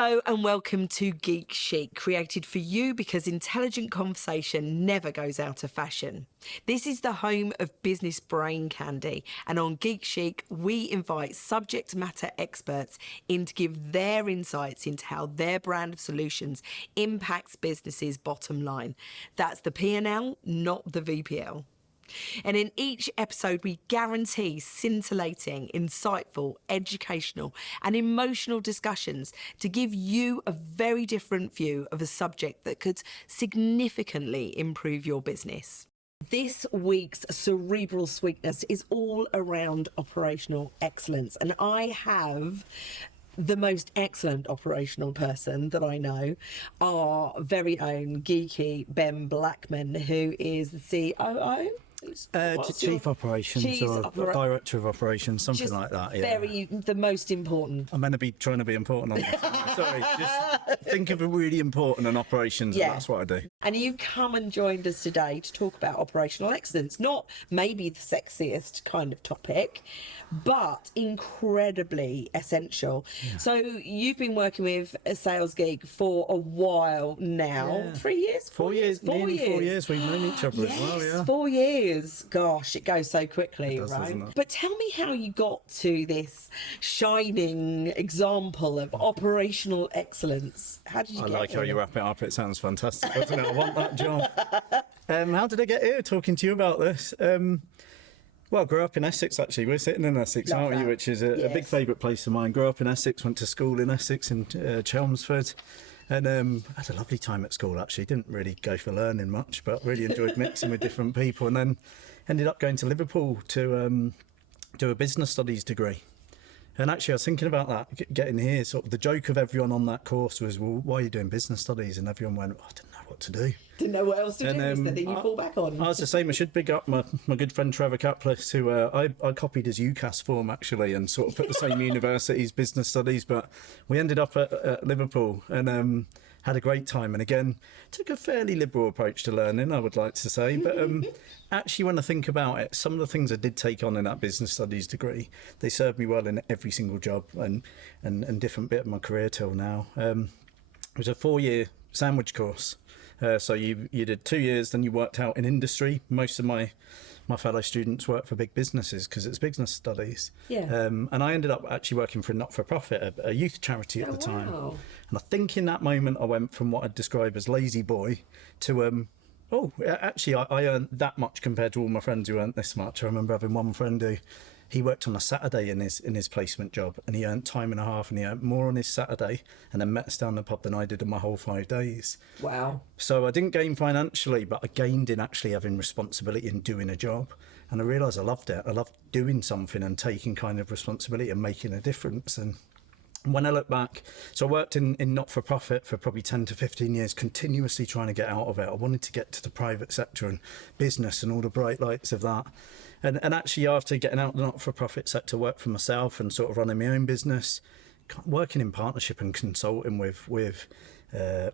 Hello and welcome to Geek, Chic, created for you because intelligent conversation never goes out of fashion. This is the home of business brain candy, and on Geek Chic, we invite subject matter experts in to give their insights into how their brand of solutions impacts businesses' bottom line. That's the P&L, not the VPL. And in each episode, we guarantee scintillating, insightful, educational and emotional discussions to give you a very different view of a subject that could significantly improve your business. This week's Cerebral Sweetness is all around operational excellence, and I have the most excellent operational person that I know, our very own geeky Ben Blackman, who is the COO. Chief Operations or Director of Operations, something just like that. Yeah. The most important. I'm meant to be trying to be important on this. Sorry, just think of a really important in operations, and that's what I do. And you've come and joined us today to talk about operational excellence. Not maybe the sexiest kind of topic, but incredibly essential. Yeah. So you've been working with a Sales Geek for a while now. Yeah. 3 years? 4 years. 4 years. We've known each other as well, yeah. 4 years. Gosh, it goes so quickly, it does, right? doesn't it? But tell me how you got to this shining example of operational excellence. How did you get I like how you wrap it up. It sounds fantastic, doesn't it? I want that job. How did I get here talking to you about this? Well, I grew up in Essex, actually. We're sitting in Essex, aren't we? Which is a big favourite place of mine. Grew up in Essex, went to school in Essex in Chelmsford. And had a lovely time at school, actually. Didn't really go for learning much, but really enjoyed mixing with different people. And then ended up going to Liverpool to do a business studies degree. And actually, I was thinking about that, getting here. Sort of the joke of everyone on that course was, well, why are you doing business studies? And everyone went, I didn't know what to do. Didn't know what else to do. Was the thing you fall back on. I was the same. I should big up my good friend Trevor Caplis, who I copied his UCAS form, actually, and sort of put the same university's business studies. But we ended up at Liverpool and had a great time. And again, took a fairly liberal approach to learning, I would like to say. But actually, when I think about it, some of the things I did take on in that business studies degree, they served me well in every single job and different bit of my career till now. It was a 4-year sandwich course. So you did 2 years, then you worked out in industry. Most of my fellow students work for big businesses because it's business studies. Yeah. And I ended up actually working for a not-for-profit, a youth charity at the time. And I think in that moment I went from what I'd describe as lazy boy to actually I earned that much compared to all my friends who earned this much. I remember having one friend who he worked on a Saturday in his placement job, and he earned time and a half, and he earned more on his Saturday and then met us down the pub than I did in my whole 5 days. Wow. So I didn't gain financially, but I gained in actually having responsibility and doing a job. And I realised I loved it. I loved doing something and taking kind of responsibility and making a difference. And when I look back, so I worked in not-for-profit for probably 10 to 15 years, continuously trying to get out of it. I wanted to get to the private sector and business and all the bright lights of that. And actually, after getting out of the not-for-profit sector, work for myself and sort of running my own business, working in partnership and consulting with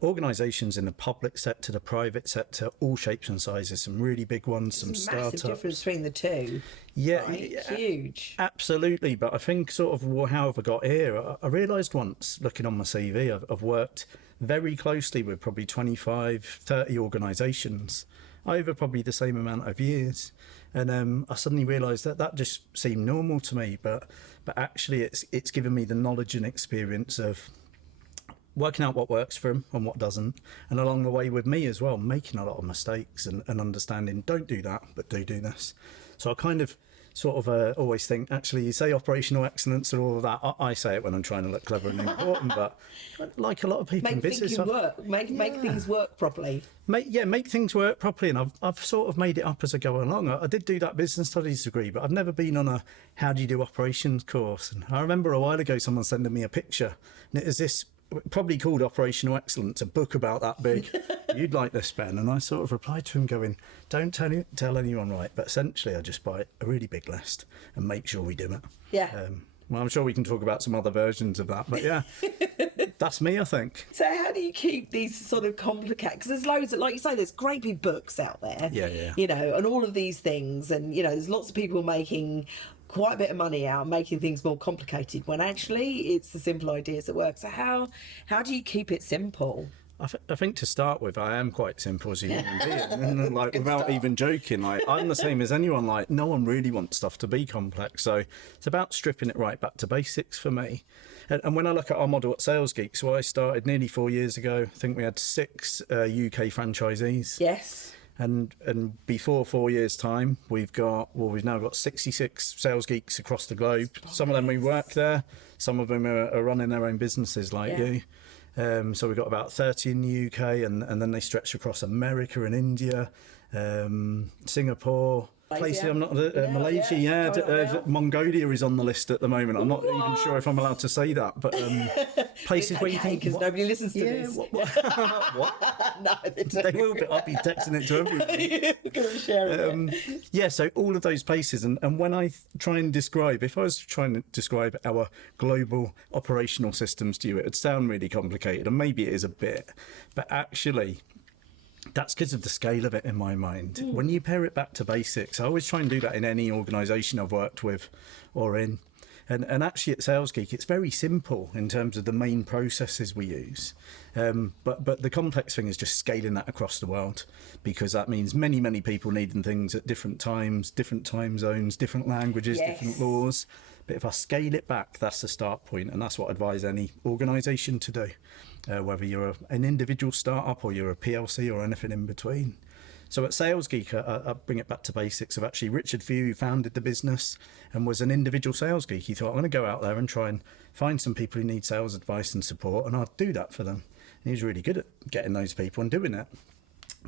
organisations in the public sector, the private sector, all shapes and sizes, some really big ones, some startups. Massive difference between the two. Yeah, right? Huge. Absolutely. But I think sort of how have I got here? I realised once, looking on my CV, I've worked very closely with probably 25, 30 organisations over probably the same amount of years. And I suddenly realised that just seemed normal to me, but actually it's given me the knowledge and experience of working out what works for him and what doesn't, and along the way with me as well, making a lot of mistakes and understanding, don't do that, but do this. So I kind of sort of always think, actually, you say operational excellence and all of that. I say it when I'm trying to look clever and important, but like a lot of people in business, make things work properly. Make things work properly, and I've sort of made it up as I go along. I did do that business studies degree, but I've never been on a how do you do operations course. And I remember a while ago someone sending me a picture, and it was this probably called Operational Excellence, a book about that big. You'd like this, Ben? And I sort of replied to him going, don't tell anyone, right? But essentially I just buy a really big list and make sure we do it. Yeah. Well, I'm sure we can talk about some other versions of that, but yeah, that's me, I think. So how do you keep these sort of complicated, because there's loads of, like you say, there's great big books out there. Yeah. You know, and all of these things, and, you know, there's lots of people making quite a bit of money out making things more complicated when actually it's the simple ideas that work. So how do you keep it simple? I think to start with, I am quite simple as a human being, and like without even joking, like I'm the same as anyone. Like no one really wants stuff to be complex, so it's about stripping it right back to basics for me. And when I look at our model at Sales Geek, so I started nearly 4 years ago. I think we had 6 UK franchisees. Yes. And before 4 years' time, we've now got 66 sales geeks across the globe. Some of them we work there, some of them are running their own businesses like you. So we've got about 30 in the UK, and then they stretch across America and India, Singapore. Places I'm not Malaysia, Mongolia is on the list at the moment. I'm not even sure if I'm allowed to say that, but places where you think because nobody listens to this. What? No, they will, but I'll be texting it to everyone. You're going to share it. So all of those places, and when I try and describe, if I was trying to describe our global operational systems to you, it'd sound really complicated, and maybe it is a bit, but actually, that's because of the scale of it in my mind. When you pare it back to basics, I always try and do that in any organisation I've worked with or in. And actually at Sales Geek, it's very simple in terms of the main processes we use. But the complex thing is just scaling that across the world, because that means many, many people needing things at different times, different time zones, different languages, different laws. But if I scale it back, that's the start point, and that's what I advise any organisation to do, whether you're an individual startup or you're a PLC or anything in between. So at Sales Geek, I bring it back to basics of actually Richard Few, who founded the business and was an individual sales geek. He thought, I'm going to go out there and try and find some people who need sales advice and support, and I'll do that for them. And he was really good at getting those people and doing it.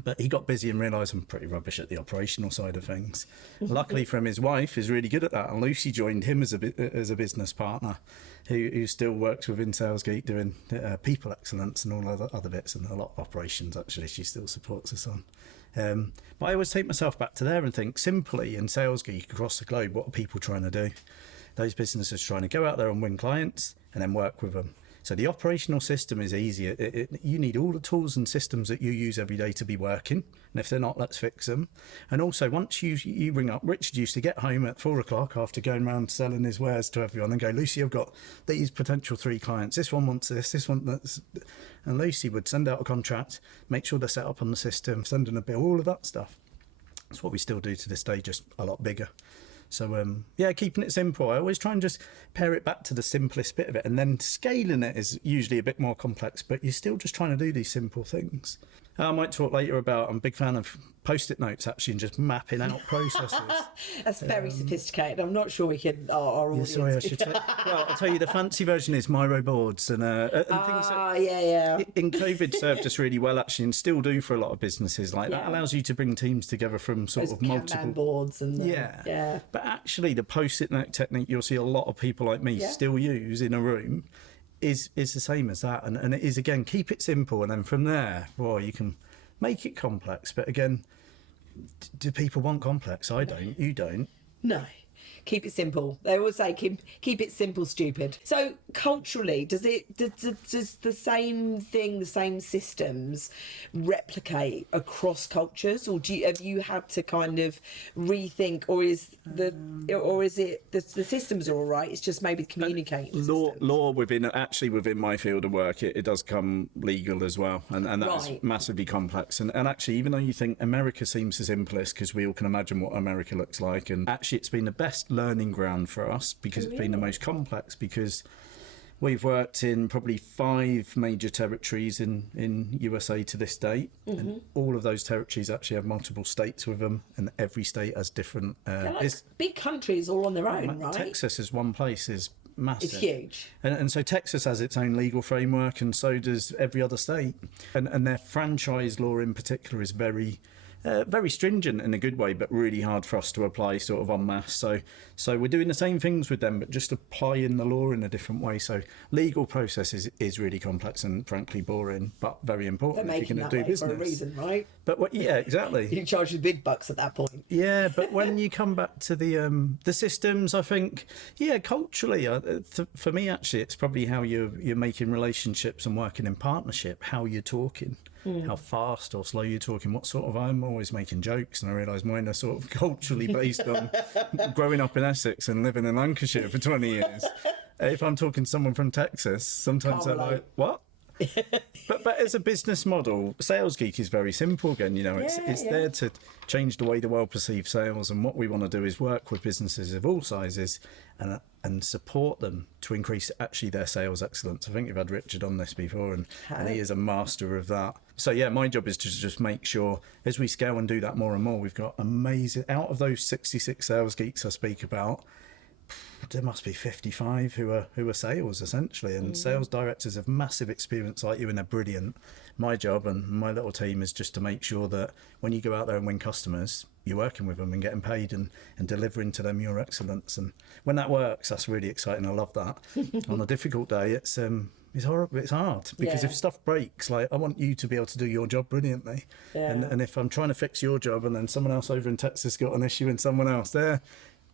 But he got busy and realised I'm pretty rubbish at the operational side of things. Luckily for him, his wife is really good at that, and Lucy joined him as a business partner, who still works within Sales Geek doing people excellence and all other bits, and a lot of operations actually she still supports us on. But I always take myself back to there and think simply in Sales Geek across the globe, what are people trying to do? Those businesses trying to go out there and win clients and then work with them. So the operational system is easier. You need all the tools and systems that you use every day to be working. And if they're not, let's fix them. And also, once you ring up, Richard used to get home at 4 o'clock after going around selling his wares to everyone and go, Lucy, I've got these potential 3 clients. This one wants this one that's... And Lucy would send out a contract, make sure they're set up on the system, send in a bill, all of that stuff. That's what we still do to this day, just a lot bigger. So, keeping it simple. I always try and just pare it back to the simplest bit of it, and then scaling it is usually a bit more complex, but you're still just trying to do these simple things. I might talk later about, I'm a big fan of post-it notes actually, and just mapping out processes. That's very sophisticated. I'm not sure we can, our audience. Yeah, sorry, I should I'll tell you, the fancy version is Miro boards and things that in COVID served us really well actually, and still do for a lot of businesses. Like that allows you to bring teams together from sort of multiple boards and But actually the post-it note technique you'll see a lot of people like me still use in a room is the same as that, and it is, again, keep it simple, and then from there, you can make it complex. But again, do people want complex? I don't. You don't. No. Keep it simple. They always say keep it simple, stupid. So culturally, does the same thing, the same systems replicate across cultures, or have you had to kind of rethink, or is it the systems are all right? It's just maybe communicating. Law within my field of work, it does come legal as well, and that's massively complex. And actually, even though you think America seems the simplest, because we all can imagine what America looks like, and actually it's been the best learning ground for us because it's been the most complex, because we've worked in probably 5 major territories in USA to this date, and all of those territories actually have multiple states with them, and every state has different big countries all on their own, right? Texas as one place is massive. It's huge. And so Texas has its own legal framework, and so does every other state, and their franchise law in particular is very stringent in a good way, but really hard for us to apply sort of en masse. So we're doing the same things with them, but just applying the law in a different way. So legal process is really complex and frankly boring, but very important if you're going to do business. For a reason, right? But exactly. You charge the big bucks at that point. Yeah, but when you come back to the systems, I think, culturally, for me actually, it's probably how you're making relationships and working in partnership, how you're talking. how fast or slow you're talking, what sort of, I'm always making jokes, and I realise mine are sort of culturally based on growing up in Essex and living in Lancashire for 20 years. If I'm talking to someone from Texas, sometimes they're like, what? but as a business model, Sales Geek is very simple again. It's there to change the way the world perceives sales, and what we want to do is work with businesses of all sizes and support them to increase actually their sales excellence. I think you've had Richard on this before, and he is a master of that. So yeah, my job is to just make sure as we scale and do that more and more, we've got amazing, out of those 66 Sales Geeks I speak about, there must be 55 who are sales essentially, and sales directors have massive experience like you, and they're brilliant. My job and my little team is just to make sure that when you go out there and win customers, you're working with them and getting paid and delivering to them your excellence. And when that works, that's really exciting. I love that. On a difficult day, it's horrible. It's hard because if stuff breaks, like, I want you to be able to do your job brilliantly. And if I'm trying to fix your job and then someone else over in Texas got an issue and someone else there,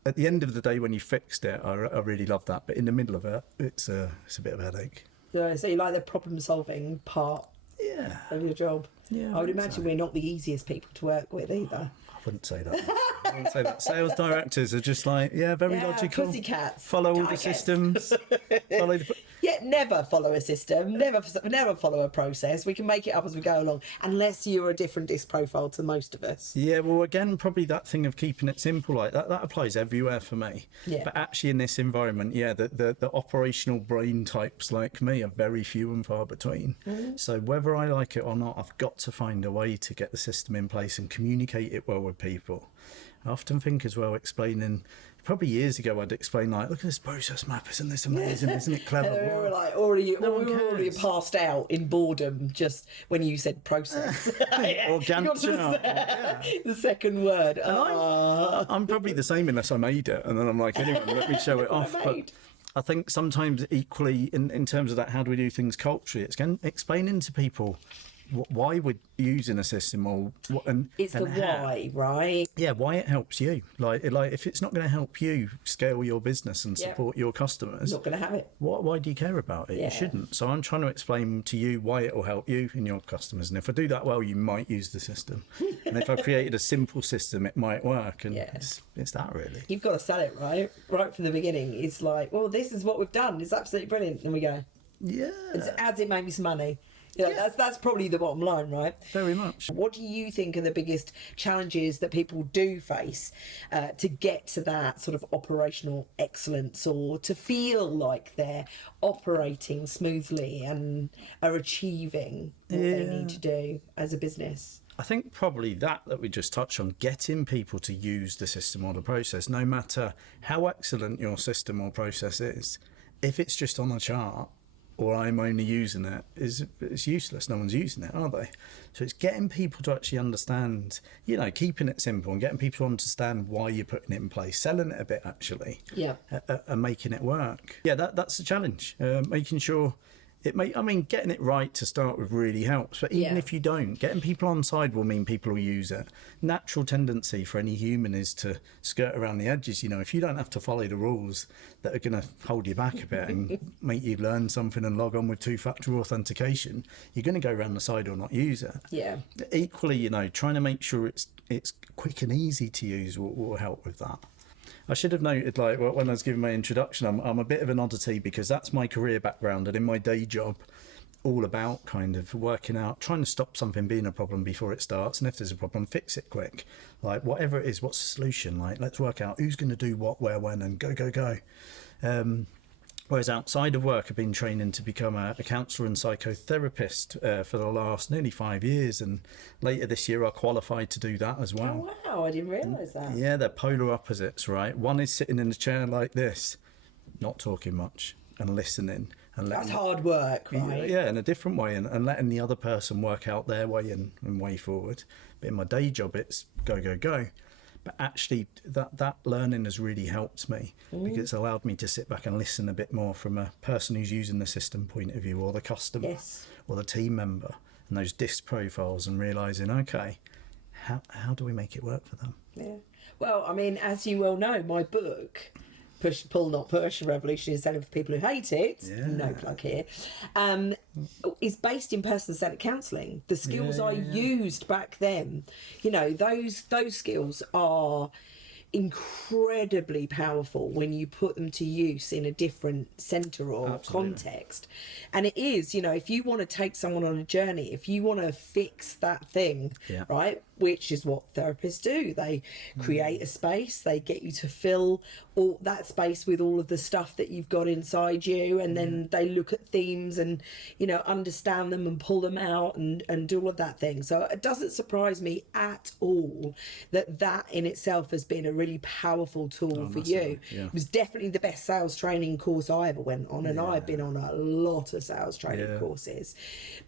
at the end of the day, when you fixed it, I really love that. But in the middle of it, it's a bit of a headache. Yeah, so you like the problem-solving part of your job. Yeah, I would imagine we're not the easiest people to work with either. I wouldn't say that. Sales directors are just like, very logical. Pussycats. Follow all the systems. Never follow a system. Never follow a process. We can make it up as we go along, unless you're a different disc profile to most of us. Yeah, well, again, probably that thing of keeping it simple, like that applies everywhere for me. Yeah. But actually in this environment, the operational brain types like me are very few and far between. So whether I like it or not, I've got to find a way to get the system in place and communicate it well with people. I often think as well, explaining, probably years ago I'd explain, like, look at this process map, isn't this amazing, isn't it clever? We were like already passed out in boredom just when you said process. Or Gantt chart. The second word. I'm probably the same unless I made it, and then I'm like, anyway, let me show it off. But I think sometimes equally in terms of that, how do we do things culturally, it's explaining to people why we're using a system, or what, it's the why, right? Yeah, why it helps you. Like if it's not going to help you scale your business and support your customers, not going to have it. Why do you care about it? You shouldn't. So I'm trying to explain to you why it will help you and your customers. And if I do that well, you might use the system. And if I created a simple system, it might work. And it's that really. You've got to sell it right from the beginning. It's like, well, this is what we've done. It's absolutely brilliant. And we go, as it made me some money. That's probably the bottom line, right? Very much. What do you think are the biggest challenges that people do face to get to that sort of operational excellence, or to feel like they're operating smoothly and are achieving what they need to do as a business? I think probably that we just touched on, getting people to use the system or the process, no matter how excellent your system or process is. If it's just on a chart, or I'm only using it, it's useless. No one's using it, are they? So it's getting people to actually understand, keeping it simple and getting people to understand why you're putting it in place, selling it a bit actually, and making it work. Yeah, that's the challenge. Making sure getting it right to start with really helps. But even if you don't, getting people on side will mean people will use it. Natural tendency for any human is to skirt around the edges. If you don't have to follow the rules that are going to hold you back a bit and make you learn something and log on with two-factor authentication, you're going to go around the side or not use it. Yeah. Equally, trying to make sure it's quick and easy to use will help with that. I should have noted, like, when I was giving my introduction, I'm a bit of an oddity because that's my career background, and in my day job, all about kind of working out, trying to stop something being a problem before it starts, and if there's a problem, fix it quick. Like, whatever it is, what's the solution? Like, let's work out who's going to do what, where, when, and go. Whereas outside of work, I've been training to become a counsellor and psychotherapist for the last nearly 5 years, and later this year I qualified to do that as well. Oh wow, I didn't realise that. Yeah, they're polar opposites, right? One is sitting in a chair like this, not talking much and listening. And that's hard work, right? Yeah, in a different way, and letting the other person work out their way and way forward. But in my day job, it's go. But actually, that learning has really helped me because it's allowed me to sit back and listen a bit more from a person who's using the system point of view, or the customer, or the team member, and those disc profiles, and realising, okay, how do we make it work for them? Yeah. Well, I mean, as you well know, my book pull, not push, revolution is selling for people who hate it. Yeah. No plug here. Is based in person-centered counselling. The skills I used back then, those skills are incredibly powerful when you put them to use in a different centre or context. And it is, if you want to take someone on a journey, if you want to fix that thing, right, which is what therapists do, they create a space, they get you to fill all that space with all of the stuff that you've got inside you, and then they look at themes and understand them and pull them out and do all of that thing. So it doesn't surprise me at all that in itself has been a really powerful tool for you. It was definitely the best sales training course I ever went on, and I've been on a lot of sales training courses,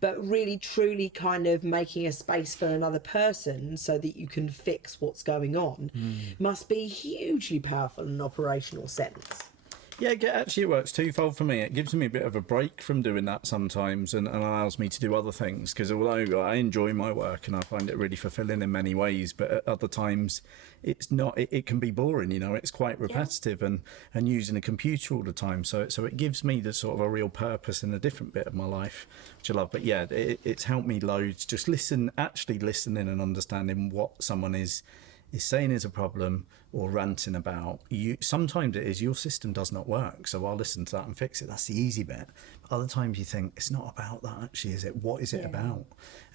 but really truly kind of making a space for another person so that you can fix what's going on must be hugely powerful in an operational sense. Yeah, actually it works twofold for me. It gives me a bit of a break from doing that sometimes and allows me to do other things, because although I enjoy my work and I find it really fulfilling in many ways, but at other times it's not, it can be boring, it's quite repetitive and using a computer all the time. So it gives me the sort of a real purpose in a different bit of my life, which I love. But yeah, it's helped me loads, just listening and understanding what someone is saying is a problem or ranting about. Sometimes it is your system does not work, so I'll listen to that and fix it. That's the easy bit. Other times you think it's not about that actually, is it? What is it about?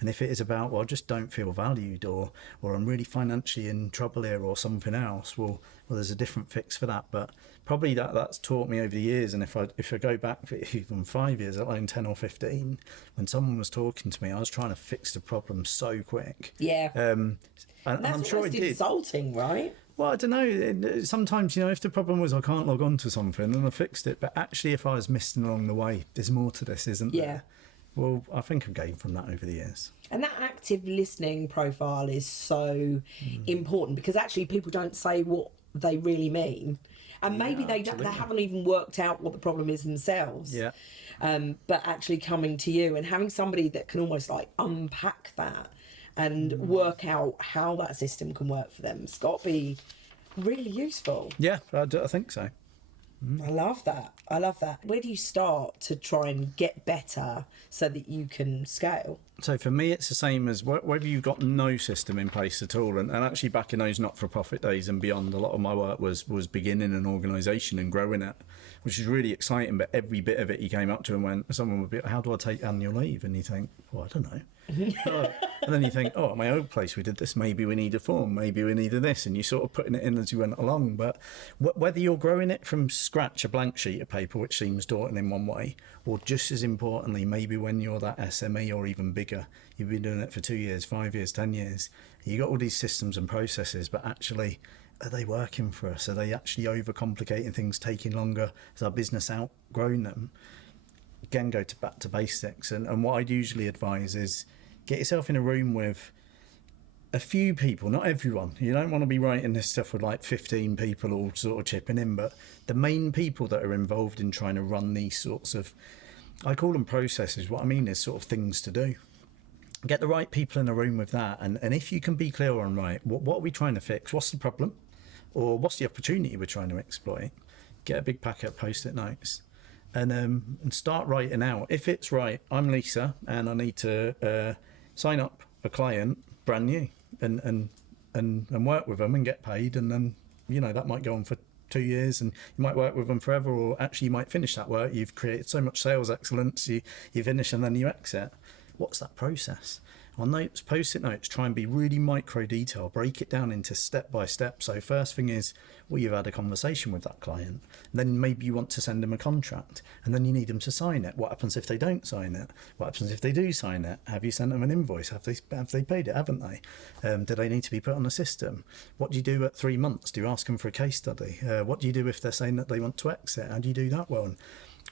And if it is about, well, I just don't feel valued, or I'm really financially in trouble here, or something else, well there's a different fix for that. But probably that's taught me over the years. And if I go back for even 5 years, let alone 10 or 15, when someone was talking to me, I was trying to fix the problem so quick. And I'm sure it did. Insulting, right? Well, I don't know. Sometimes, if the problem was I can't log on to something, and I fixed it, but actually if I was missing along the way, there's more to this, isn't there? Well, I think I've gained from that over the years. And that active listening profile is so important, because actually people don't say what they really mean. And maybe they haven't even worked out what the problem is themselves. But actually coming to you and having somebody that can almost like unpack that and work out how that system can work for them, it's got to be really useful. Yeah, I think so. I love that. Where do you start to try and get better so that you can scale? So for me, it's the same as whether you've got no system in place at all. And actually back in those not-for-profit days and beyond, a lot of my work was beginning an organisation and growing it, which is really exciting. But every bit of it you came up to and went, someone would be, how do I take annual leave? And you think, well, I don't know. And then you think, at my old place we did this, maybe we need a form, maybe we needed this, and you sort of putting it in as you went along. But whether you're growing it from scratch, a blank sheet of paper, which seems daunting in one way, or just as importantly, maybe when you're that SME or even bigger, you've been doing it for 2 years, 5 years, 10 years, you got all these systems and processes, but actually, are they working for us? Are they actually overcomplicating things, taking longer? Has our business outgrown them? Again, go back to basics. And what I'd usually advise is get yourself in a room with a few people, not everyone. You don't want to be writing this stuff with like 15 people all sort of chipping in, but the main people that are involved in trying to run these sorts of, I call them processes. What I mean is sort of things to do. Get the right people in a room with that. And if you can be clear on, right, what are we trying to fix? What's the problem? Or what's the opportunity we're trying to exploit? Get a big packet of Post-it notes and start writing out. If it's right, I'm Lisa and I need to sign up a client brand new and work with them and get paid, and then that might go on for 2 years, and you might work with them forever, or actually you might finish that work. You've created so much sales excellence, you finish and then you exit. What's that process? On those Post-it notes, try and be really micro detail, break it down into step by step. So first thing is, you've had a conversation with that client, then maybe you want to send them a contract, and then you need them to sign it. What happens if they don't sign it? What happens if they do sign it? Have you sent them an invoice? Have they paid it? Haven't they? Do they need to be put on the system? What do you do at 3 months? Do you ask them for a case study? What do you do if they're saying that they want to exit? How do you do that well? And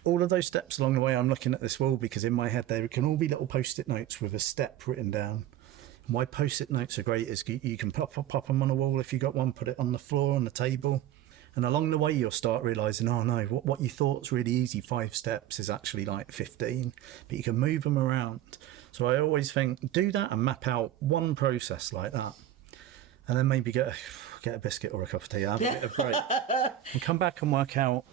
all of those steps along the way, I'm looking at this wall, because in my head they can all be little Post-it notes with a step written down. And why Post-it notes are great is you can pop them on a wall if you got one, put it on the floor, on the table, and along the way you'll start realising, oh no, what you thought's really easy, 5 steps, is actually like 15, but you can move them around. So I always think, do that and map out one process like that. and then maybe get a biscuit or a cup of tea, have a bit of break, and come back and work out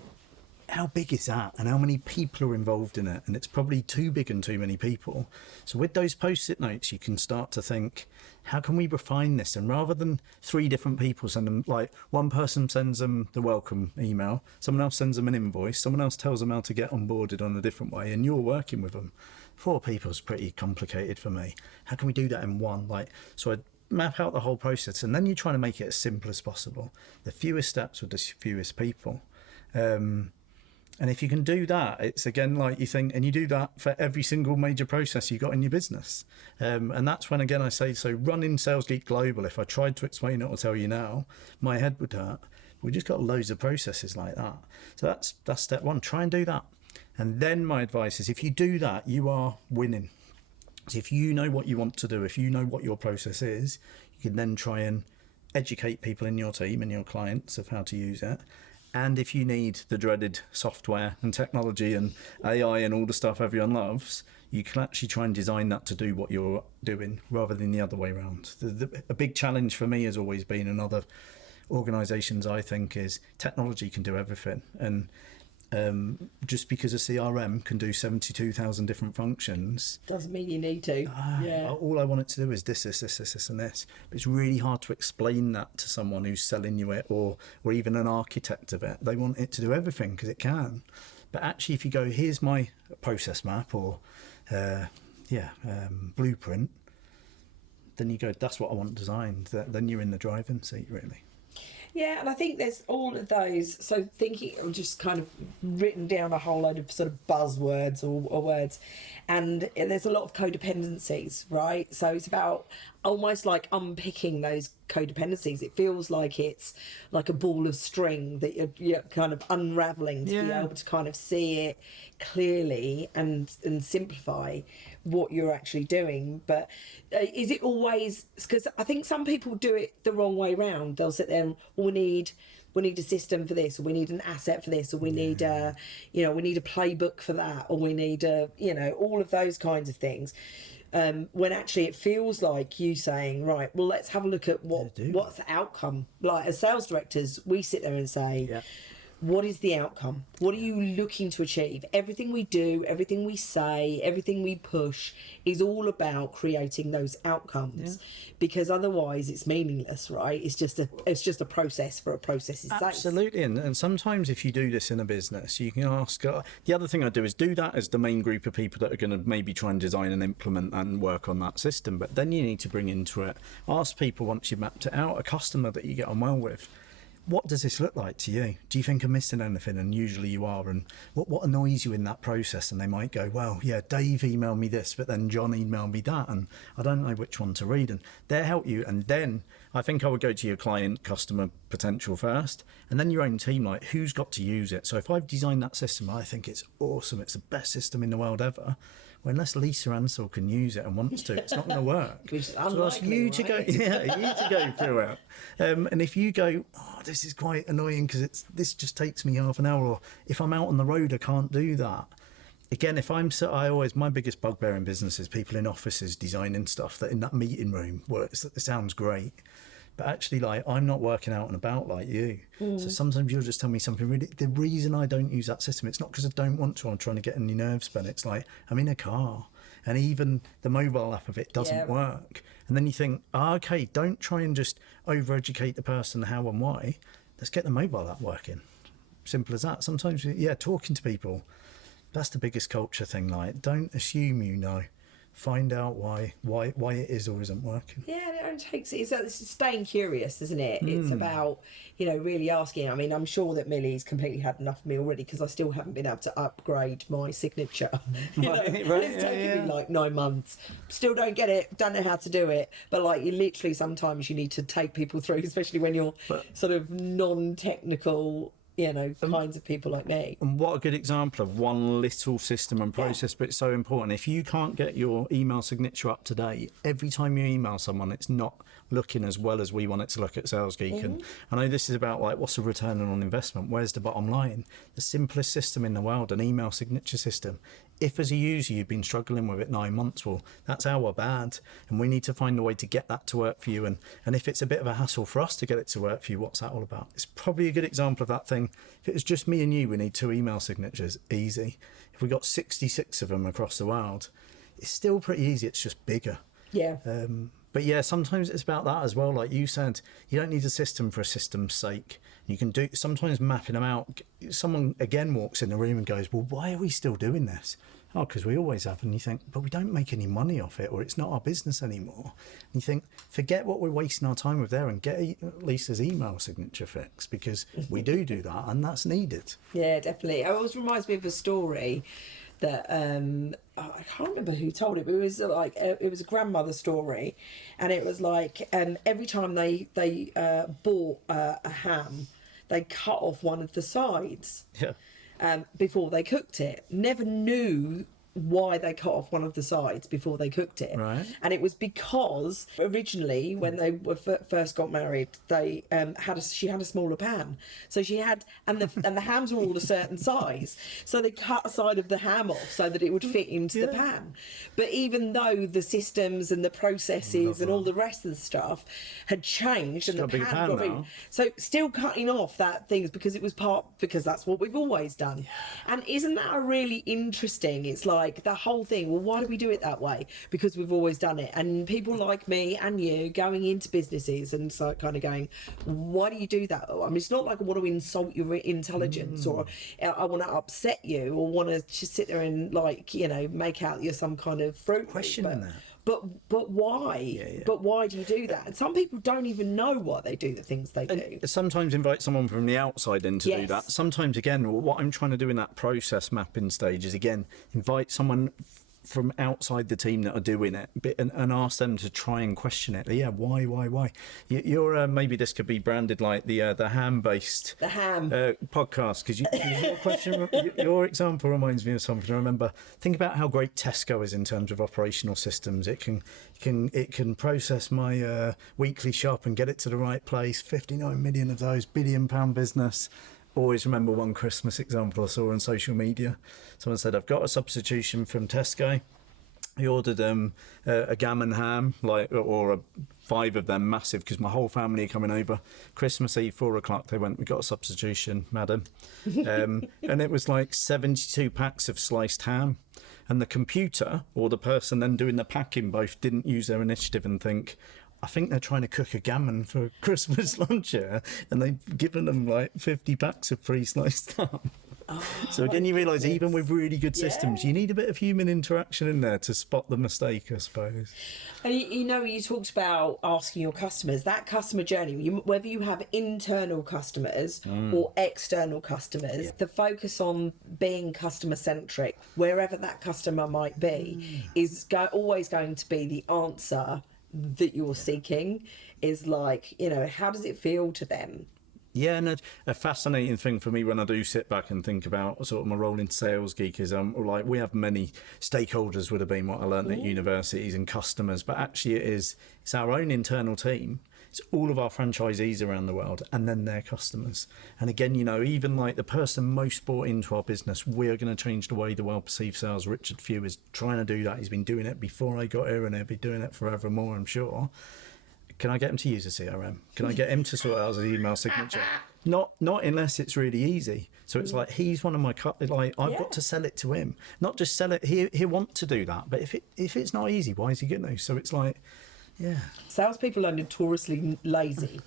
how big is that and how many people are involved in it. And it's probably too big and too many people. So with those post-it notes, you can start to think, how can we refine this? And rather than 3 different people send them, like one person sends them the welcome email, someone else sends them an invoice, someone else tells them how to get onboarded on a different way, and you're working with them. 4 people is pretty complicated for me. How can we do that in one? So I map out the whole process, and then you're trying to make it as simple as possible. The fewest steps with the fewest people. And if you can do that, it's again like you think, and you do that for every single major process you got in your business. And that's when, again, I say, so running Sales Geek Global, if I tried to explain it or tell you now, my head would hurt. We just got loads of processes like that. So that's step 1, try and do that. And then my advice is, if you do that, you are winning. So if you know what you want to do, if you know what your process is, you can then try and educate people in your team and your clients of how to use it. And if you need the dreaded software and technology and AI and all the stuff everyone loves, you can actually try and design that to do what you're doing rather than the other way around. A big challenge for me has always been, and other organisations I think, is technology can do everything. And just because a CRM can do 72,000 different functions doesn't mean you need to. All I want it to do is this, and this. But it's really hard to explain that to someone who's selling you it, or even an architect of it. They want it to do everything because it can. But actually, if you go, here's my process map or blueprint, then you go, that's what I want designed. Then you're in the driving seat, really. Yeah, and I think there's all of those. So thinking, I've just kind of written down a whole load of sort of buzzwords or words, and there's a lot of codependencies, right? So it's about almost like unpicking those codependencies. It feels like it's like a ball of string that you're kind of unraveling to be able to kind of see it clearly and simplify what you're actually doing. But is it always, because I think some people do it the wrong way round. They'll sit there and, well, we need a system for this, or we need an asset for this, or we need we need a playbook for that, or we need all of those kinds of things. When actually it feels like you saying, right, well, let's have a look at what's the outcome. Like, as sales directors, we sit there and say, what is the outcome? What are you looking to achieve? Everything we do, everything we say, everything we push is all about creating those outcomes, because otherwise it's meaningless, right? It's just a process for a process's sake. Absolutely. And sometimes if you do this in a business, you can ask, the other thing I do is do that as the main group of people that are going to maybe try and design and implement and work on that system. But then you need to bring into it, ask people, once you've mapped it out, a customer that you get on well with, what does this look like to you? Do you think I'm missing anything? And usually you are. And what annoys you in that process? And they might go, well, yeah, Dave emailed me this, but then John emailed me that, and I don't know which one to read. And they'll help you. And then I think I would go to your client, customer potential first, and then your own team, like who's got to use it. So if I've designed that system, I think it's awesome. It's the best system in the world ever. Well, unless Lisa Ansell can use it and wants to, it's not going to work. So ask you to go, you to go through it. And if you go, oh, this is quite annoying because this just takes me half an hour, or if I'm out on the road, I can't do that. Again, my biggest bugbear in business is people in offices designing stuff that in that meeting room, it sounds great. But actually, like, I'm not working out and about like you. So sometimes you'll just tell me something really, the reason I don't use that system, it's not because I don't want to, I'm trying to get in your nerves, Ben. It's like, I'm in a car and even the mobile app of it doesn't work. And then you think, okay, don't try and just over-educate the person how and why. Let's get the mobile app working. Simple as that. Sometimes, talking to people, that's the biggest culture thing. Like, don't assume you know. Find out why it is or isn't working. Yeah, it takes it's staying curious, isn't it? It's about really asking. I mean, I'm sure that Millie's completely had enough of me already, because I still haven't been able to upgrade my signature. It's taken me like 9 months. Still don't get it. Don't know how to do it. But like, you literally sometimes you need to take people through, especially when you're sort of non-technical. Kinds of people like me. And what a good example of one little system and process, but it's so important. If you can't get your email signature up to date, every time you email someone, it's not looking as well as we want it to look at Sales Geek. And I know this is about, like, what's the return on investment? Where's the bottom line? The simplest system in the world, an email signature system, if as a user you've been struggling with it 9 months, well, that's our bad, and we need to find a way to get that to work for you. And if it's a bit of a hassle for us to get it to work for you, what's that all about? It's probably a good example of that thing. If it was just me and you, we need 2 email signatures, easy. If we got 66 of them across the world, it's still pretty easy, it's just bigger. Yeah. But yeah, sometimes it's about that as well. Like you said, you don't need a system for a system's sake. You can do sometimes mapping them out. Someone again walks in the room and goes, well, why are we still doing this? Oh, because we always have. And you think, but we don't make any money off it, or it's not our business anymore. And you think, forget what we're wasting our time with there and get Lisa's email signature fixed, because we do that, and that's needed. Yeah, definitely. It always reminds me of a story that I can't remember who told it, but it was like it was a grandmother story, and it was like every time they bought a ham, they cut off one of the sides. Yeah. Before they cooked it. Never knew why they cut off one of the sides before they cooked it. Right. And it was because originally when they were first got married, they she had a smaller pan, so she had and the hams were all a certain size, so they cut a side of the ham off so that it would fit into the pan. But even though the systems and the processes and all the rest of the stuff had changed, and the pan got big, so still cutting off that things because it was because that's what we've always done. And isn't that a really interesting? It's like the whole thing, well, why do we do it that way? Because we've always done it. And people like me and you going into businesses and so kind of going, why do you do that? I mean, it's not like I want to insult your intelligence or I want to upset you or want to just sit there and like, you know, make out you're some kind of fruit. Questioning that. But why? Yeah. But why do you do that? And some people don't even know why they do the things they do. Sometimes invite someone from the outside in to do that. Sometimes, again, what I'm trying to do in that process mapping stage is, again, invite someone from outside the team that are doing it and ask them to try and question it. Yeah, why? You're maybe this could be branded like the ham-based podcast, because your question, your example reminds me of something. I remember, think about how great Tesco is in terms of operational systems. It can process my weekly shop and get it to the right place. 59 million of those, £1 billion business. Always remember one Christmas example I saw on social media. Someone said, I've got a substitution from Tesco. He ordered a gammon ham, or 5 of them, massive, because my whole family are coming over. Christmas Eve, 4 o'clock, they went, we got a substitution, madam. And it was like 72 packs of sliced ham. And the computer, or the person then doing the packing, both didn't use their initiative and think, I think they're trying to cook a gammon for Christmas lunch here, and they've given them like 50 packs of pre-sliced ham. So again, you realise even with really good systems, you need a bit of human interaction in there to spot the mistake, I suppose. And you talked about asking your customers, that customer journey, whether you have internal customers or external customers, the focus on being customer centric, wherever that customer might be, is always going to be the answer that you're seeking. Is like, how does it feel to them? Yeah, and a fascinating thing for me when I do sit back and think about sort of my role in Sales Geek is like, we have many stakeholders, would have been what I learned at universities, and customers, but actually it's our own internal team. It's all of our franchisees around the world, and then their customers. And again, even like the person most bought into our business, we're going to change the way the well-perceived sales. Richard Few is trying to do that. He's been doing it before I got here, and he'll be doing it forevermore, I'm sure. Can I get him to use a CRM? Can I get him to sort out his email signature? Not unless it's really easy. So it's like, he's one of my I've got to sell it to him. Not just sell it. He'll want to do that, but if it's not easy, why is he going to? So it's like, yeah. Salespeople are notoriously lazy,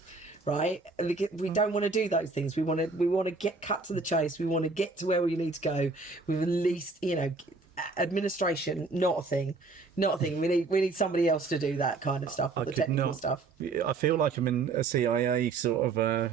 right? We don't want to do those things. We want to get cut to the chase. We want to get to where we need to go. With at least, administration, not a thing. We need somebody else to do that kind of stuff, the technical stuff. I feel like I'm in a CIA sort of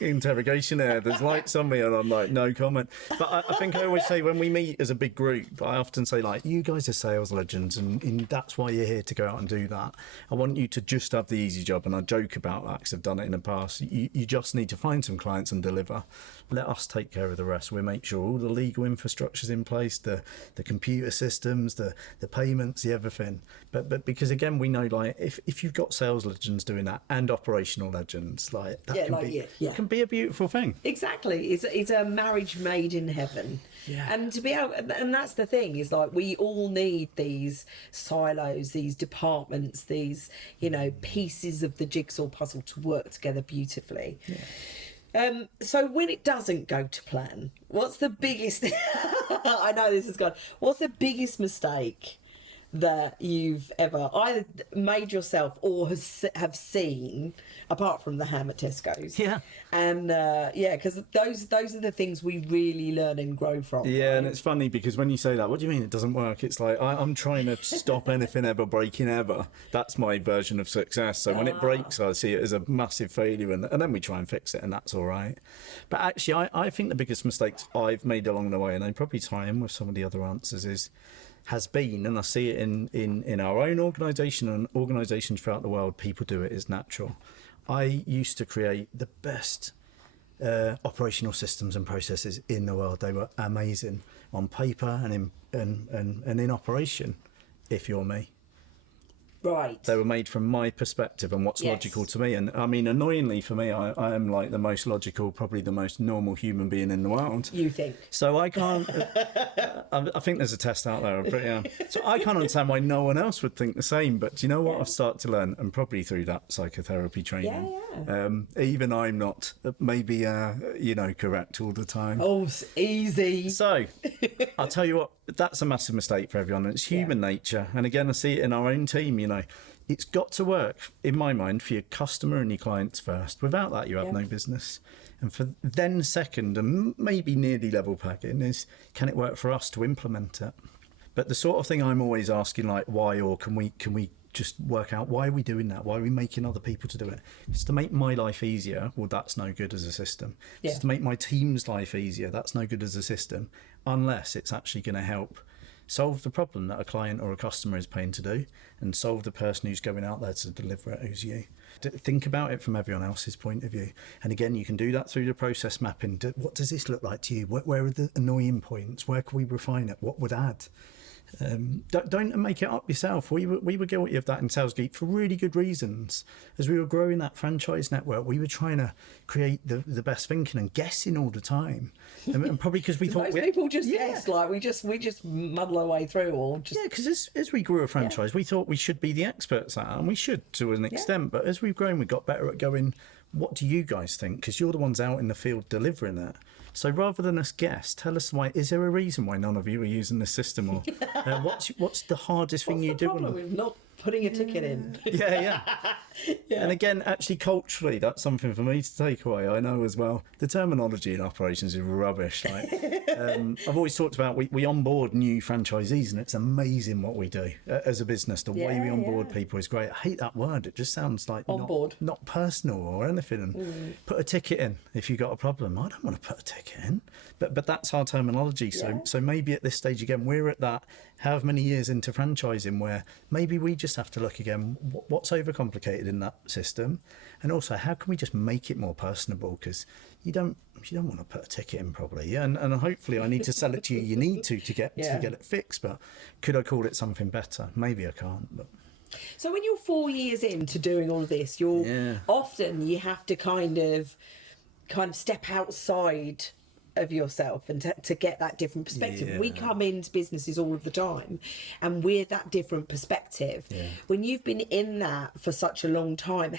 interrogation there. There's like somebody, and I'm like, no comment. But I think I always say, when we meet as a big group, I often say, like, you guys are sales legends, and that's why you're here to go out and do that. I want you to just have the easy job, and I joke about that because I've done it in the past. You just need to find some clients and deliver. Let us take care of the rest. We'll make sure all the legal infrastructure's in place, the computer systems, the payments, the everything. But because again, we know like if you've got sales legends doing that and operational legends, like that it can be a beautiful thing. Exactly, it's a marriage made in heaven. Yeah. And to be able, and that's the thing, is like we all need these silos, these departments, these, you know, pieces of the jigsaw puzzle to work together beautifully. Yeah. So when it doesn't go to plan, what's the biggest I know this is gone, what's the biggest mistake that you've ever either made yourself or have seen, apart from the ham at Tesco's? Yeah. And because those are the things we really learn and grow from. Yeah, right? and it's funny because when you say that, what do you mean it doesn't work? It's like I'm trying to stop anything ever breaking ever. That's my version of success. So when it breaks, I see it as a massive failure, and then we try and fix it, and that's all right. But actually, I think the biggest mistakes I've made along the way, and they probably tie in with some of the other answers, has been, and I see it in our own organisation and organisations throughout the world, people do it, is natural. I used to create the best operational systems and processes in the world. They were amazing on paper and in operation, if you're me. Right. They were made from my perspective and what's logical to me. And I mean, annoyingly for me, I am like the most logical, probably the most normal human being in the world. You think? So I can't, I think there's a test out there. But yeah. So I can't understand why no one else would think the same. But do you know what I've started to learn? And probably through that psychotherapy training. Yeah. Even I'm not maybe, correct all the time. Oh, it's easy. So I'll tell you what, that's a massive mistake for everyone. It's human nature. And again, I see it in our own team, you know. It's got to work, in my mind, for your customer and your clients first. Without that, you have no business. And for then second, and maybe nearly level pegging, is can it work for us to implement it? But the sort of thing I'm always asking, like, why, or can we just work out why are we doing that? Why are we making other people to do it? It's to make my life easier. Well, that's no good as a system. It's to make my team's life easier. That's no good as a system, unless it's actually going to help solve the problem that a client or a customer is paying to do, and solve the person who's going out there to deliver it, who's you. Think about it from everyone else's point of view. And again, you can do that through the process mapping. What does this look like to you? Where are the annoying points? Where can we refine it? What would add? Don't make it up yourself. We were guilty of that in Sales Geek for really good reasons. As we were growing that franchise network, we were trying to create the best thinking and guessing all the time, and probably because we thought people just guess, like we just muddle our way through, or just because as we grew a franchise, we thought we should be the experts at it, and we should to an extent. But as we've grown, we got better at going, what do you guys think? Because you're the ones out in the field delivering it. So rather than us guess, tell us why. Is there a reason why none of you are using this system, or what's the hardest thing you do? What's the problem with not putting a ticket in? Yeah. And again, actually, culturally, that's something for me to take away. I know as well. The terminology in operations is rubbish. Like, I've always talked about we onboard new franchisees, and it's amazing what we do as a business. The way we onboard people is great. I hate that word. It just sounds like not personal or anything. And put a ticket in if you got a problem. I don't want to put a ticket in, but that's our terminology. So maybe at this stage again, we're at that however many years into franchising where maybe we just have to look again, what's overcomplicated in that system, and also how can we just make it more personable, because you don't want to put a ticket in probably, and hopefully I need to sell it to you, you need to get it fixed, but could I call it something better? Maybe I can't. But so when you're 4 years into doing all of this, often you have to kind of step outside of yourself and to get that different perspective. We come into businesses all of the time and we're that different perspective. When you've been in that for such a long time,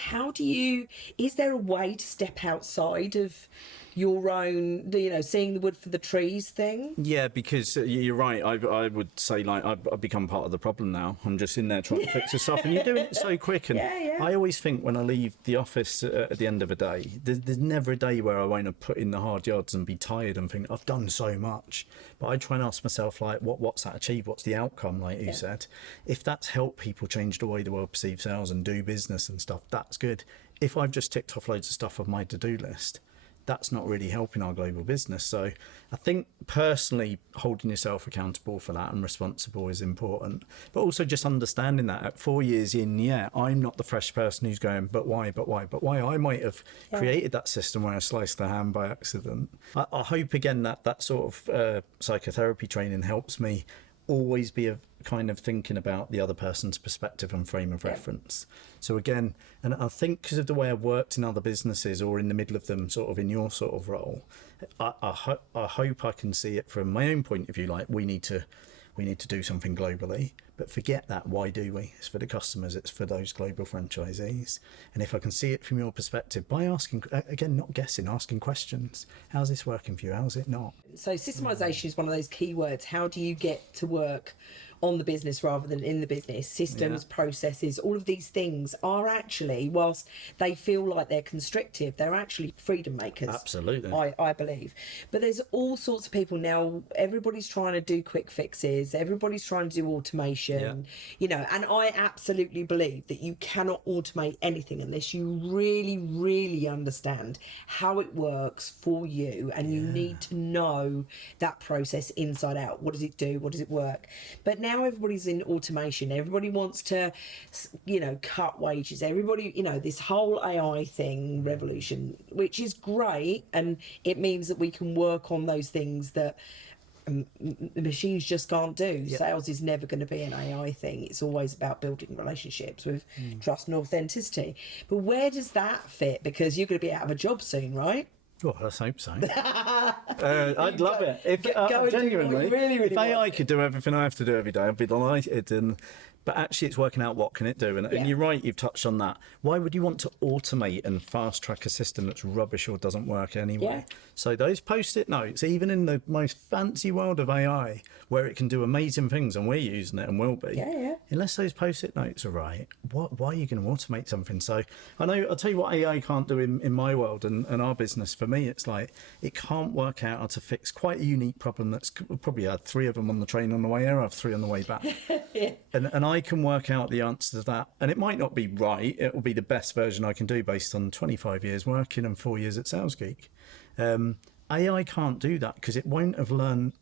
is there a way to step outside of your own, seeing the wood for the trees thing? Yeah, because you're right. I would say, like, I've become part of the problem now. I'm just in there trying to fix the stuff, and you're doing it so quick. And I always think when I leave the office at the end of a day, there's never a day where I won't have put in the hard yards and be tired and think I've done so much. But I try and ask myself, like, what's that achieved? What's the outcome? Like you said, if that's helped people change the way the world perceives sales and do business and stuff, that's good. If I've just ticked off loads of stuff off my to-do list, that's not really helping our global business. So I think personally holding yourself accountable for that and responsible is important, but also just understanding that at 4 years in, I'm not the fresh person who's going, but why? I might have created that system where I sliced the ham by accident. I hope again that sort of psychotherapy training helps me always be kind of thinking about the other person's perspective and frame of reference. So again, and I think because of the way I've worked in other businesses or in the middle of them, sort of in your sort of role, I hope I can see it from my own point of view. Like we need to do something globally, but forget that. Why do we? It's for the customers. It's for those global franchisees. And if I can see it from your perspective by asking, again, not guessing, asking questions. How's this working for you? How's it not? So systemization is one of those key words. How do you get to work on the business rather than in the business? Systems, processes, all of these things are actually, whilst they feel like they're constrictive, they're actually freedom makers. Absolutely. I believe. But there's all sorts of people now. Everybody's trying to do quick fixes. Everybody's trying to do automation, you know, and I absolutely believe that you cannot automate anything unless you really, really understand how it works for you, and you need to know that process inside out. What does it do? What does it work? But now everybody's in automation. Everybody wants to, you know, cut wages. Everybody, you know, this whole AI thing, revolution, which is great, and it means that we can work on those things that the machines just can't do. Sales is never going to be an AI thing. It's always about building relationships with trust and authenticity. But where does that fit? Because you're going to be out of a job soon, right? Well, let's hope so. I'd love it. If genuinely, really if AI could do everything I have to do every day, I'd be delighted. But actually, it's working out what can it do. And you're right, you've touched on that. Why would you want to automate and fast track a system that's rubbish or doesn't work anyway? So those post-it notes, even in the most fancy world of AI, where it can do amazing things, and we're using it and will be, unless those post-it notes are right, why are you going to automate something? So I'll tell you what AI can't do in my world and our business. For me, it's like it can't work out how to fix quite a unique problem that's probably had 3 of them on the train on the way here, I have 3 on the way back. And I can work out the answer to that. And it might not be right. It will be the best version I can do based on 25 years working and 4 years at Sales Geek. AI can't do that because it won't have learned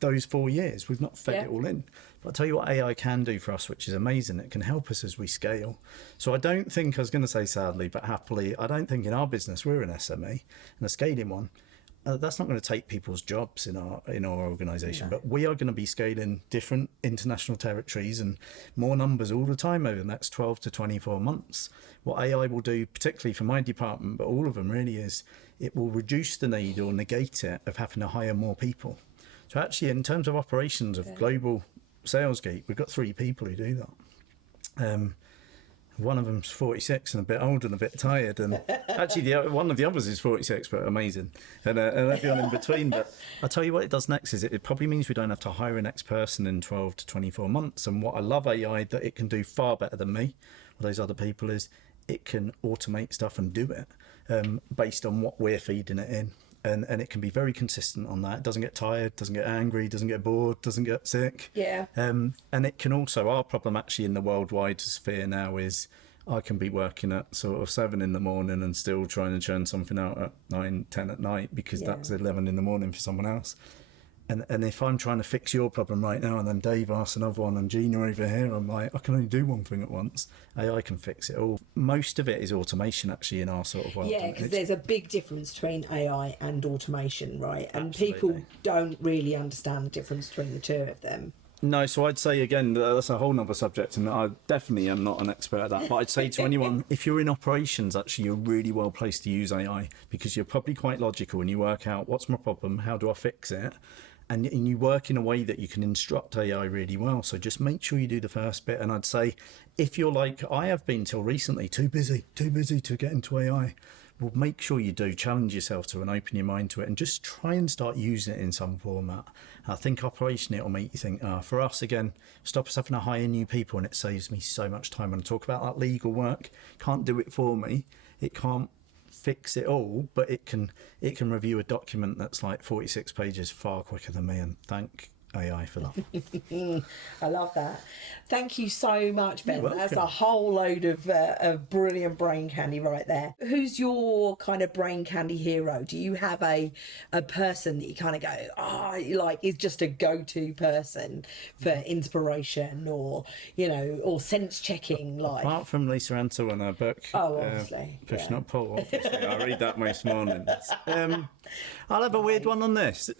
those 4 years. We've not fed it all in. But I'll tell you what AI can do for us, which is amazing. It can help us as we scale. So I don't think, I was going to say sadly, but happily, I don't think in our business, we're an SME and a scaling one. That's not going to take people's jobs in our organisation, but we are going to be scaling different international territories and more numbers all the time over the next 12 to 24 months. What AI will do, particularly for my department, but all of them really, is it will reduce the need or negate it of having to hire more people. So actually, in terms of operations of global Sales Geek, we've got 3 people who do that. One of them's 46 and a bit old and a bit tired, and actually one of the others is 46 but amazing, and everyone in between. But I'll tell you what it does next is it probably means we don't have to hire a next person in 12 to 24 months. And what I love AI that it can do far better than me or those other people is it can automate stuff and do it based on what we're feeding it in. And it can be very consistent on that. It doesn't get tired, doesn't get angry, doesn't get bored, doesn't get sick. And it can also, our problem actually in the worldwide sphere now is I can be working at sort of 7 in the morning and still trying to churn something out at 9, 10 at night because that's 11 in the morning for someone else. And if I'm trying to fix your problem right now and then Dave asks another one and Gina over here, I'm like, I can only do one thing at once. AI can fix it all. Most of it is automation actually in our sort of world. Yeah, because there's a big difference between AI and automation, right? And Absolutely. people don't really understand the difference between the two of them. No, so I'd say, again, that's a whole nother subject, and I definitely am not an expert at that. But I'd say to anyone, if you're in operations, actually, you're really well placed to use AI because you're probably quite logical and you work out what's my problem, how do I fix it? And you work in a way that you can instruct AI really well. So just make sure you do the first bit. And I'd say, if you're like I have been till recently, too busy to get into AI, well, make sure you do challenge yourself to and open your mind to it and just try and start using it in some format. I think operationally it will make you think, for us, again, stop us having to hire new people, and it saves me so much time. When I talk about that legal work, can't do it for me. It can't fix it all, but it can review a document that's like 46 pages far quicker than me, and thank AI for that. I love that. Thank you so much, Ben. You're welcome. That's a whole load of brilliant brain candy right there. Who's your kind of brain candy hero? Do you have a person that you kind of go, like is just a go-to person for inspiration or, you know, or sense checking? Like, apart from Lisa Antle and her book, obviously, Push Not Pull, obviously. I read that most mornings. I'll have a weird one on this.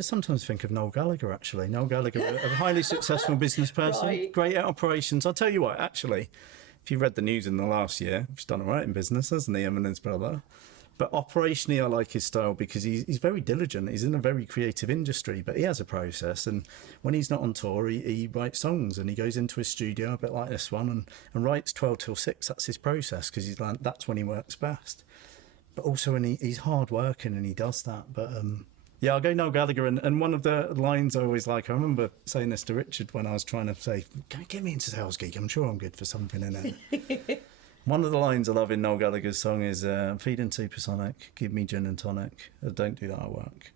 sometimes think of Noel Gallagher, actually. Noel Gallagher, a highly successful business person, Right. great at operations. I'll tell you what, actually, if you've read the news in the last year, he's done all right in business, hasn't he, him and his brother? But operationally, I like his style because he's very diligent. He's in a very creative industry, but he has a process. And when he's not on tour, he writes songs and he goes into his studio, a bit like this one, and writes 12 till 6. That's his process because he's like, that's when he works best. But also, he's hard working and he does that. But yeah, I'll go Noel Gallagher. And one of the lines I always like, I remember saying this to Richard when I was trying to say, get me into Sales Geek. I'm sure I'm good for something in it. One of the lines I love in Noel Gallagher's song is feeding supersonic, give me gin and tonic. Don't do that at work.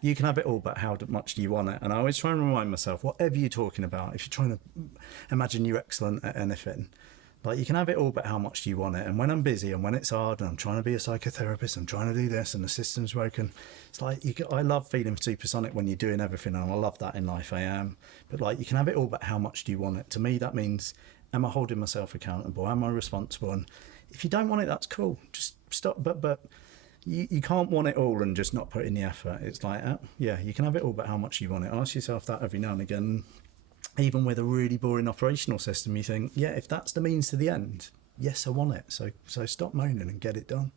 You can have it all, but how much do you want it? And I always try and remind myself, whatever you're talking about, if you're trying to imagine you're excellent at anything, like you can have it all, but how much do you want it? And when I'm busy and when it's hard and I'm trying to be a psychotherapist, I'm trying to do this and the system's broken, it's like I love feeling supersonic when you're doing everything, and I love that in life. I am. But like you can have it all, but how much do you want it? To me, that means, am I holding myself accountable? Am I responsible? And if you don't want it, that's cool. Just stop. But you can't want it all and just not put in the effort. It's like, yeah, you can have it all, but how much do you want it? Ask yourself that every now and again. Even with a really boring operational system, you think, yeah, if that's the means to the end, yes, I want it. So stop moaning and get it done.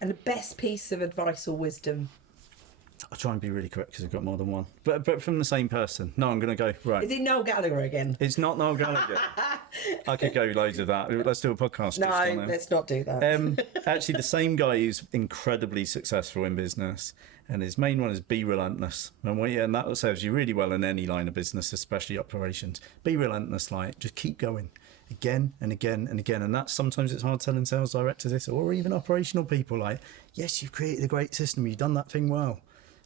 And the best piece of advice or wisdom? I'll try and be really quick because I've got more than one. But from the same person. No, I'm going to go, right. Is it Noel Gallagher again? It's not Noel Gallagher. I could go loads of that. Let's do a podcast. No, just on him. let's not do that. Actually, the same guy who's incredibly successful in business, and his main one is be relentless. And that serves you really well in any line of business, especially operations. Be relentless, like just keep going again and again and again. And that's sometimes it's hard telling sales directors this, or even operational people, like, yes, you've created a great system, you've done that thing well.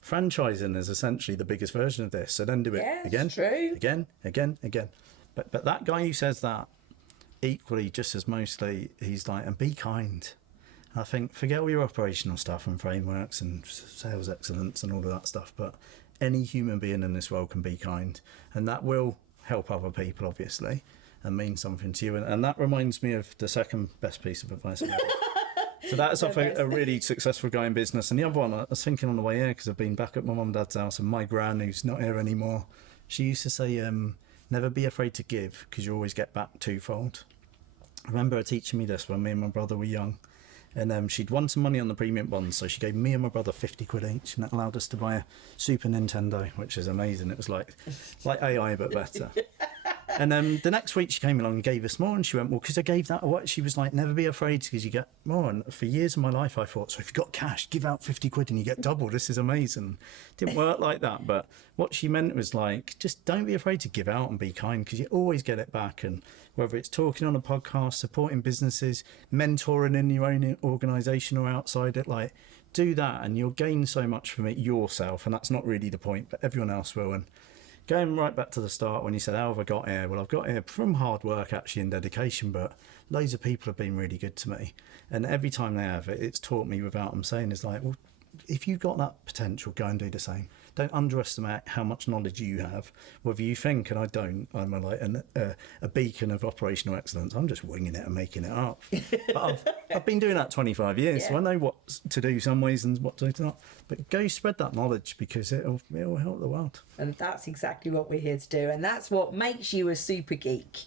Franchising is essentially the biggest version of this. So then do it again, true. again. But that guy who says that, equally, just as mostly, he's like, and be kind. I think forget all your operational stuff and frameworks and sales excellence and all of that stuff, but any human being in this world can be kind, and that will help other people, obviously, and mean something to you. And that reminds me of the second best piece of advice I've ever. So that's off a really successful guy in business. And the other one, I was thinking on the way here, because I've been back at my mum and dad's house, and my gran, who's not here anymore, she used to say, never be afraid to give, because you always get back twofold. I remember her teaching me this when me and my brother were young. And she'd won some money on the premium bonds, so she gave me and my brother 50 quid each, and that allowed us to buy a Super Nintendo, which is amazing. It was like AI, but better. And the next week she came along and gave us more, and she went, well, because I gave that away. She was like, never be afraid, because you get more. And for years of my life I thought, so if you've got cash, give out 50 quid and you get double. This is amazing. Didn't work like that, but what she meant was like, just don't be afraid to give out and be kind, because you always get it back. And whether it's talking on a podcast, supporting businesses, mentoring in your own organisation or outside it, like, do that and you'll gain so much from it yourself. And that's not really the point, but everyone else will. And going right back to the start, when you said, how have I got here? Well, I've got here from hard work, actually, and dedication, but loads of people have been really good to me. And every time they have, it's taught me without them saying, is like, well, if you've got that potential, go and do the same. Don't underestimate how much knowledge you have. Whether you think, and I don't, I'm a beacon of operational excellence. I'm just winging it and making it up. But I've been doing that 25 years, so I know what to do some ways and what to do not. But go spread that knowledge, because it'll help the world. And that's exactly what we're here to do, and that's what makes you a super geek.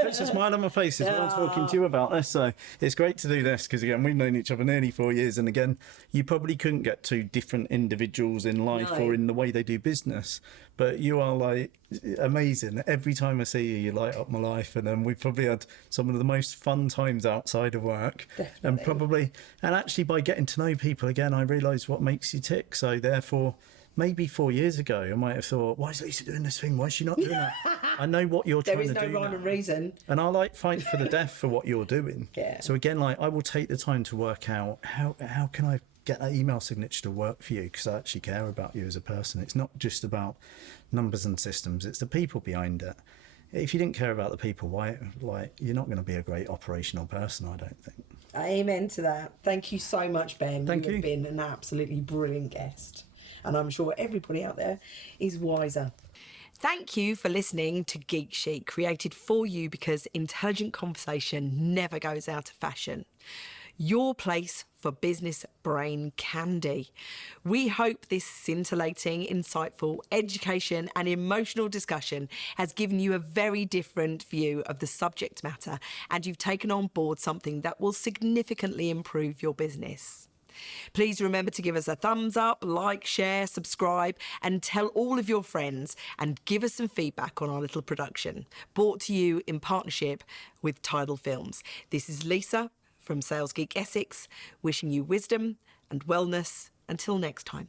Puts a smile on my face as well talking to you about this. So it's great to do this, because again, we've known each other nearly 4 years, and again, you probably couldn't get two different individuals in life or in the way they do business, but you are like amazing. Every time I see you, you light up my life, and we've probably had some of the most fun times outside of work. Definitely. And actually by getting to know people again, I realised what makes you tick. So therefore, maybe 4 years ago, I might have thought, why is Lisa doing this thing? Why is she not doing that? I know what you're trying to do. There is no rhyme and reason. And I like fight for the death for what you're doing. Yeah. So again, like, I will take the time to work out how can I get that email signature to work for you, because I actually care about you as a person. It's not just about numbers and systems, it's the people behind it. If you didn't care about the people, why, like, you're not going to be a great operational person, I don't think. Amen to that. Thank you so much, Ben. Thank you. You've been an absolutely brilliant guest, and I'm sure everybody out there is wiser. Thank you for listening to Geek Chic, created for you because intelligent conversation never goes out of fashion. Your place for business brain candy. We hope this scintillating, insightful, education and emotional discussion has given you a very different view of the subject matter, and you've taken on board something that will significantly improve your business. Please remember to give us a thumbs up, like, share, subscribe, and tell all of your friends, and give us some feedback on our little production, brought to you in partnership with Tidal Films. This is Lisa from Sales Geek Essex, wishing you wisdom and wellness. Until next time.